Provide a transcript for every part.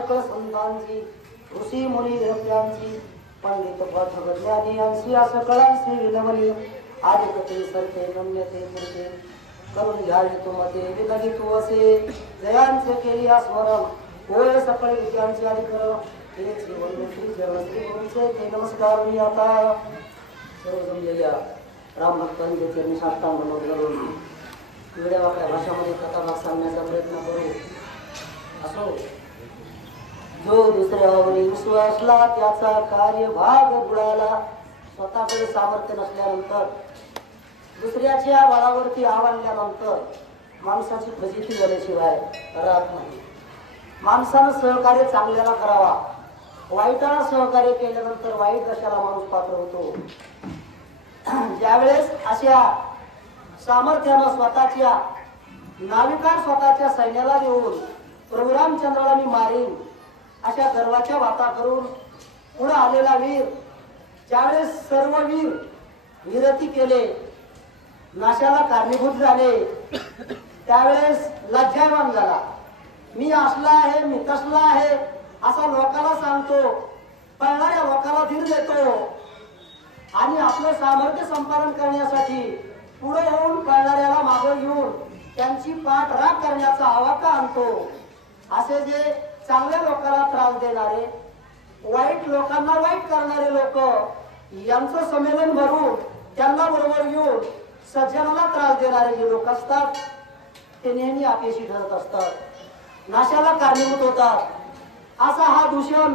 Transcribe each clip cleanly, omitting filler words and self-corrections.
सकळ संतांची ऋषी मुनी देवत्यांची पंडित पाठक ज्ञानी अंशी सकळांशी विनवली आदिकते सरते नम्यते मूर्ते करून घ्यावी तुमते विनगी तू असे जयांचे केली स्मरण होय सकळ विद्यांचे अधिकर हे जीवन श्री जगश्री गुरुचे ते नमस्कार मी आता सर्व जमलेल्या राम भक्तांचे चरणी साष्टांग नमन करून वेगळ्या वाकड्या भाषामध्ये कथा सांगण्याचा प्रयत्न करू असो. जो दुसऱ्यावरील विश्वासला त्याचा कार्यभाग बुडाला. स्वतःकडे सामर्थ्य नसल्यानंतर दुसऱ्याच्या बळावरती आवडल्यानंतर माणसाची फजिती झाल्याशिवाय राहत नाही. माणसानं सहकार्य चांगल्याला करावा. वाईटाला सहकार्य केल्यानंतर वाईट दशाला माणूस पात्र होतो. ज्यावेळेस अशा सामर्थ्यानं स्वतःच्या नाविकान स्वतःच्या सैन्याला देऊन प्रभू रामचंद्राला मी मारेन अशा गर्वाच्या वाता करून पुढे आलेला वीर ज्यावेळेस सर्व वीर विरती केले नाशाला कारणीभूत झाले त्यावेळेस लज्जावान झाला. मी असला आहे मी तसला आहे असा लोकांना सांगतो. पळणाऱ्या लोकांना धीर देतो आणि आपलं सामर्थ्य संपादन करण्यासाठी पुढे होऊन पळणाऱ्याला मागे घेऊन त्यांची पाठ राख करण्याचा आवाका आणतो. असे जे चांगल्या लोकांना त्रास देणारे वाईट लोकांना वाईट करणारे लोक यांचं संमेलन भरून त्यांना बरोबर घेऊन सज्जनाला त्रास देणारे जे लोक असतात ते नेहमी अपयशी ठरत असतात. नाशाला कारणीभूत होतात. असा हा दूषण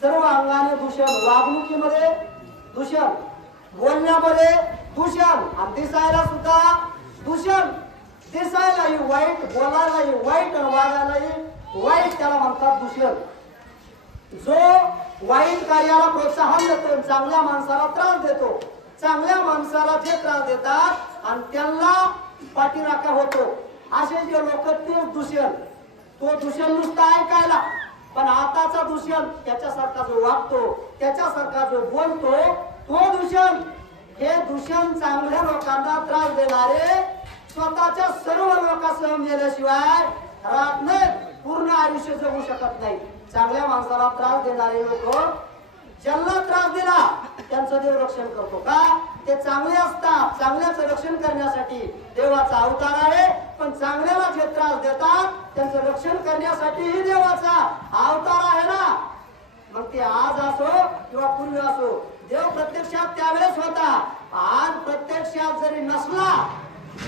सर्व अंगाने दूषण वागणुकीमध्ये दूषण बोलण्यामध्ये दूषण आणि दिसायला सुद्धा दूषण. दिसायलाही वाईट बोलायलाही वाईट आणि वागायलाही वाईट त्याला म्हणतात दूषण. जो वाईट कार्याला प्रोत्साहन देतो चांगल्या माणसाला त्रास देतो चांगल्या माणसाला जे त्रास देतात आणि त्यांना पाठीराखा होतो असे जे लोक ते दूषण. तो दूषण नुसता ऐकायला पण आताचा दूषण त्याच्यासारखा जो वागतो त्याच्यासारखा जो बोलतो तो दूषण. हे दूषण चांगल्या लोकांना त्रास देणारे स्वतःच्या सर्व लोकांसह मेल्याशिवाय राहत नाही पूर्ण आयुष्य जगू शकत नाही. चांगल्या माणसाला त्रास देणारे लोक ज्यांना त्रास दिला त्यांचं देव रक्षण करतो का ते चांगले असतात. चांगल्याचं रक्षण करण्यासाठी देवाचा अवतार आहे पण चांगल्याला जे त्रास देतात त्यांचं रक्षण करण्यासाठीही देवाचा अवतार आहे ना. मग ते आज असो किंवा पूर्वी असो देव प्रत्यक्षात त्यावेळेस होता. आज प्रत्यक्षात जरी नसला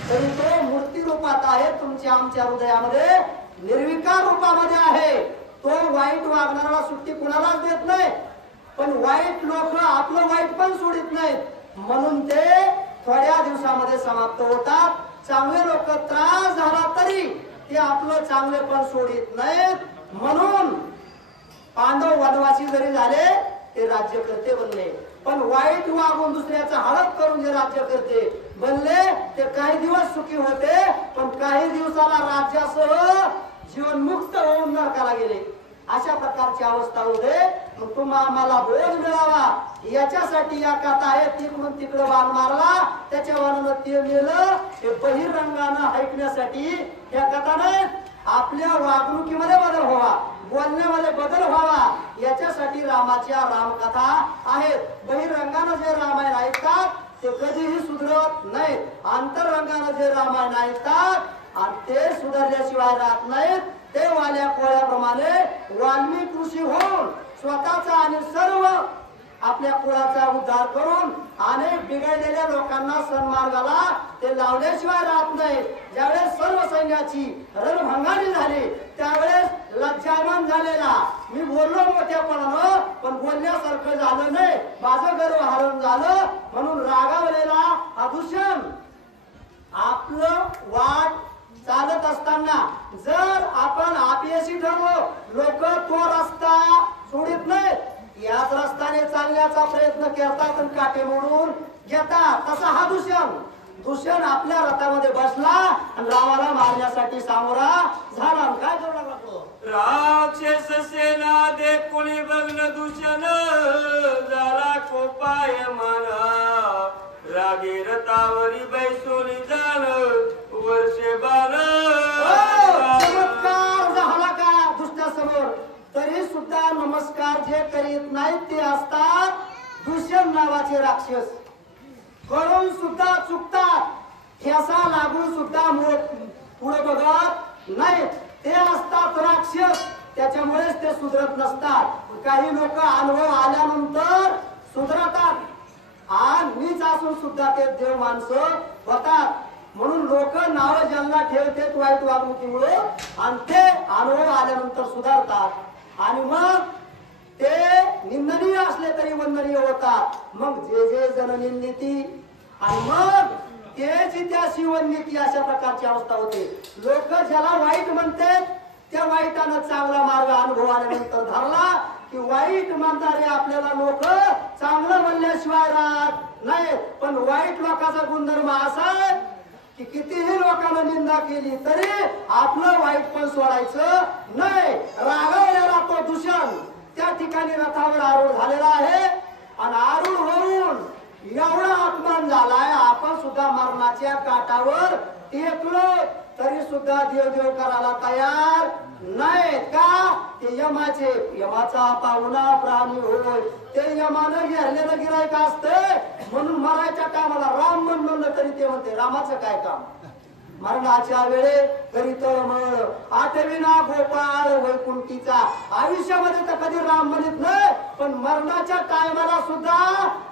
तरी तो मूर्ती रूपात आहे तुमच्या आमच्या हृदयामध्ये निर्विकार रूपामध्ये आहे. तो वाईट वागणारा सुट्टी कुणालाच देत नाही पण वाईट लोक आपलं वाईट पण सोडित नाहीत म्हणून ते थोड्या दिवसामध्ये समाप्त होतात. चांगले लोक त्रास झाला तरी ते आपलं चांगले पण सोडित नाहीत. म्हणून पांडव वनवासी जरी झाले ते राज्यकर्ते बनले पण वाईट वागून दुसऱ्याचा हडप करून जे राज्यकर्ते बनले ते काही दिवस सुखी होते पण काही दिवसाला राज्यासह जीवनमुक्त होऊन नरकाला गेले. अशा प्रकारची अवस्था होते. मग तुम्हाला आम्हाला बोध मिळावा याच्यासाठी या कथा आहे. तिकडून तिकडं बाण मारला त्याच्या वनानं ते मेलं ते बहिरंगानं ऐकण्यासाठी या कथा नाही. आपल्या वागणुकीमध्ये बदल व्हावा बोलण्यामध्ये बदल व्हावा याच्यासाठी रामाच्या रामकथा आहेत. बहिरंगानं जे रामायण ऐकतात ते कधीही सुधरत नाहीत. अंतरंगानं जे रामायण ऐकतात आणि ते सुधारल्याशिवाय राहत नाहीत. ते वाल्या कोळ्याप्रमाणे वाल्मिक ऋषी होऊन स्वतःचा आणि सर्व आपल्या कुळाचा उद्धार करून अनेक बिघडलेल्या लोकांना सन्मार्गाला ते लावल्याशिवाय राहत नाही. ज्यावेळेस सर्व सैन्याची रणभंगारी झाली त्यावेळेस लज्जावान झालेला मी बोललो मोठ्यापणानं पण बोलण्यासारखं झालं नाही माझं गर्व हरण झालं म्हणून रागावलेला हा दूषण. आपलं वाट चालत असताना जर आपण अपयशी ठरलो लोक तो रस्ता सोडित नाहीत. याच रस्त्याने चालण्याचा प्रयत्न करतात आणि काटे मोडून घेतात. तसा हा दूषण. दूषण आपल्या रथामध्ये बसला आणि रामाला मारण्यासाठी सामोरा झाला. काय जोडा लागतो राक्षस सेना दे कोणी बघलं दूषण झाला कोपाय माना रागे रथावरी बैसोली जाण वर्षे बाण. चमत्कार झाला का दुष्टासमोर तर राक्षस करून सुद्धा चुकतात, ठेसा लागून सुद्धा पुढे बघत नाहीत, ते असतात राक्षस. त्याच्यामुळेच ते सुधरत नसतात. काही लोक अनुभव आल्यानंतर सुधरतात आणि मीच असून सुद्धा ते देव माणसं होतात. म्हणून लोक नाव ज्यांना ठेवतात वाईट वागणुकीमुळे आणि ते अनुभव आल्यानंतर सुधारतात आणि मग ते निंदनीय असले तरी वंदनीय होतात. मग जे जे जन निंदिती आणि मग तेच त्या शिवनिती अशा प्रकारची अवस्था होते. लोक ज्याला वाईट म्हणतात त्या वाईटानं चांगला मार्ग अनुभव आल्यानंतर धरला की वाईट म्हणणारे आपल्याला लोक चांगलं म्हणल्याशिवाय राहत नाही. पण वाईट लोकांचा गुणधर्म असा आहे की कितीही लोकांना निंदा केली तरी आपलं वाईट पण सोडायचं नाही. रागावलेला तो दूषण त्या ठिकाणी रथावर आरूढ झालेला आहे आणि आरूढ होऊन एवढा अपमान झालाय. आपण सुद्धा मरणाच्या काठावर टेकलो तरी सुद्धा देव करायला तयार नाही. का? ते यमाचा पाहुणा प्राणी होय. ते यमानं घेरलेलं गिरायक असते म्हणून मरायच्या टायमाला राम म्हणलं तरी ते म्हणते रामाचं काय काम. मरणाच्या वेळे करीत मळ आठविना गोपाळ वैकुंठीचा. आयुष्यामध्ये तर कधी राम म्हणत नाही पण मरणाच्या टायमाला सुद्धा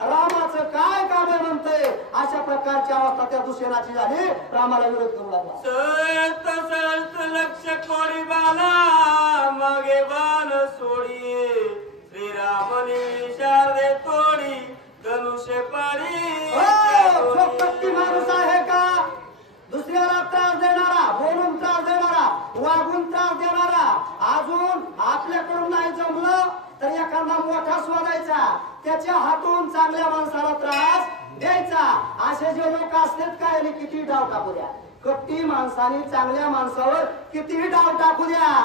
रामाचं काय काम म्हणते. अशा प्रकारची अवस्था त्या दुसऱ्याची झाली. रामाला विरोध करू लागला. सळत लक्ष कोडी बाला मागे बाण सोडी श्रीरामने शारदे तोडी धनुष्य पाडी. कपटी माणूस आहे का? दुसऱ्याला त्रास देणारा, बोलून त्रास देणारा, वागून त्रास देणारा, अजून आपल्याकडून नाही जमलं तर एखादा मोठा शोधायचा, त्याच्या हातून चांगल्या माणसाला त्रास द्यायचा. असे जे लोक असतात काय किती डाव टाकू द्या. कपटी माणसाने चांगल्या माणसावर कितीही डाव टाकू द्या.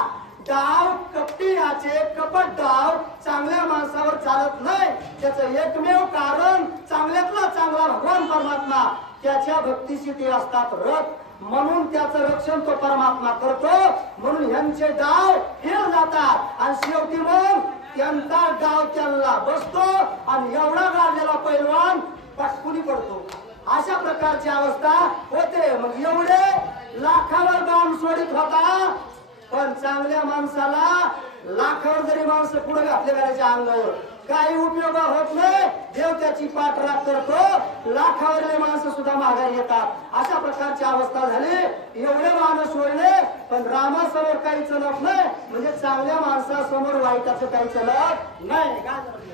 डाव कपटीचे कपट डाव चांगल्या माणसावर चालत नाही. त्याचं एकमेव कारण चांगल्यातला चांगला भगवान परमात्मा त्याच्या भक्तीशी ते असतात रथ. म्हणून त्याचं रक्षण तो परमात्मा करतो. म्हणून ह्यांचे डाव फेल जातात आणि शेवटी मग त्यांचा डाव त्यांना बसतो आणि एवढा गाडलेला पैलवान पटकुनी पडतो. अशा प्रकारची अवस्था होते. मग एवढे लाखावर बाण सोडित होता पण चांगल्या माणसाला लाखावर जरी माणसं पुढे घातले करायच्या अंगावर काही उपयोग होत नाही. देव त्याची पाठराख करतो. लाखावरले माणसं सुद्धा माघारी येतात. अशा प्रकारची अवस्था झाली. एवढे माणूस सोडले पण रामासमोर काही चलत नाही. म्हणजे चांगल्या माणसासमोर वाईटाचं काही चलत नाही.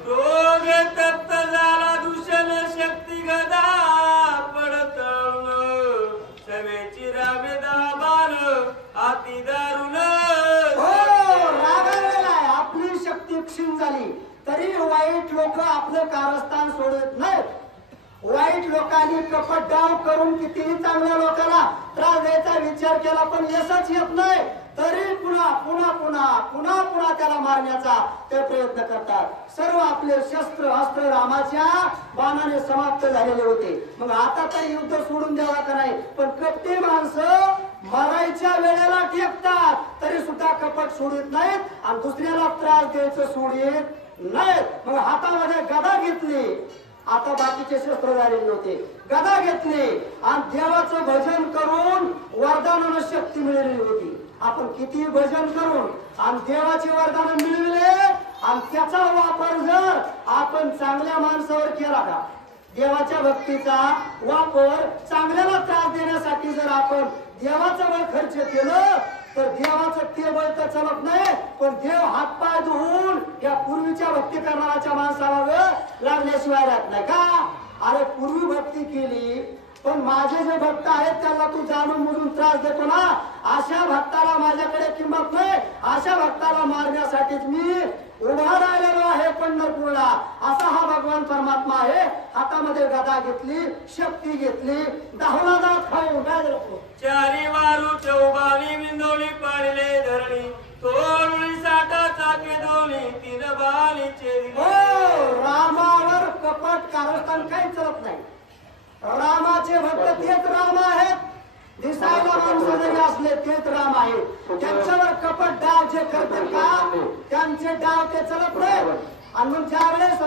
रोगे तप्त झाला दूषण शक्ती गदा पडतळ सवेची रामे दाबान अति दारुण. रागावलेला आहे. आपली शक्ती क्षीण झाली तरी वाईट लोक आपलं कारस्थान सोडत नाहीत. वाईट लोकांनी कपट डाव करून कितीही चांगल्या लोकांना त्रास द्यायचा विचार केला पण यशच येत नाही तरी पुन्हा पुन्हा पुन्हा पुन्हा पुन्हा त्याला मारण्याचा ते प्रयत्न करतात. सर्व आपले शस्त्र अस्त्र रामाच्या बाणाने समाप्त झालेले होते. मग आता तरी युद्ध सोडून द्यावा का नाही. पण कपटी माणसं मरायच्या वेळेला टेकतात तरी सुद्धा कपट सोडित नाहीत आणि दुसऱ्याला त्रास द्यायचं सोडित नाहीत. मग हातामध्ये गदा घेतली. आता बाकीचे शस्त्र झालेले होते. गदा घेतली आणि देवाचं भजन करून वरदानानं शक्ती मिळालेली होती. आपण किती भजन करून आणि देवाचे वरदान मिळविले आणि त्याचा वापर जर आपण चांगल्या माणसावर केला का देवाच्या भक्तीचा वापर चांगल्याला त्रास देण्यासाठी जर आपण देवाचं बळ खर्च केलं तर देवाचं ते बळ तर चलत नाही पण देव हातपाय धुवून या पूर्वीच्या भक्ती करणाऱ्याच्या माणसाला वेळ लागल्याशिवाय राहत नाही का. अरे पूर्वी भक्ती केली पण माझे जे भक्त आहेत त्यांना तू जाणून बुजून त्रास देतो ना. अशा भक्ताला माझ्याकडे किंमत नाही. अशा भक्ताला मारण्यासाठीच मी उभा राहिलेलो आहे पंढरपूरला. असा हा भगवान परमात्मा आहे. हातामध्ये गदा घेतली, शक्ती घेतली, दाहुला दात खाऊन काय झालं चारी वारू चौबानी विंदोली पाडले धरणी तोडली साठा चाके दोन्ही तीन बालीचे. रामावर कपट कारस्थान काही चलत नाही. रामाचे भक्त तेच राम आहेत. दिसायला माणसं जरी असले तेच राम आहेत. त्यांच्यावर कपट डाव जे करतात का त्यांचे डाव ते चलत नाही. आणि मग ज्या वेळेस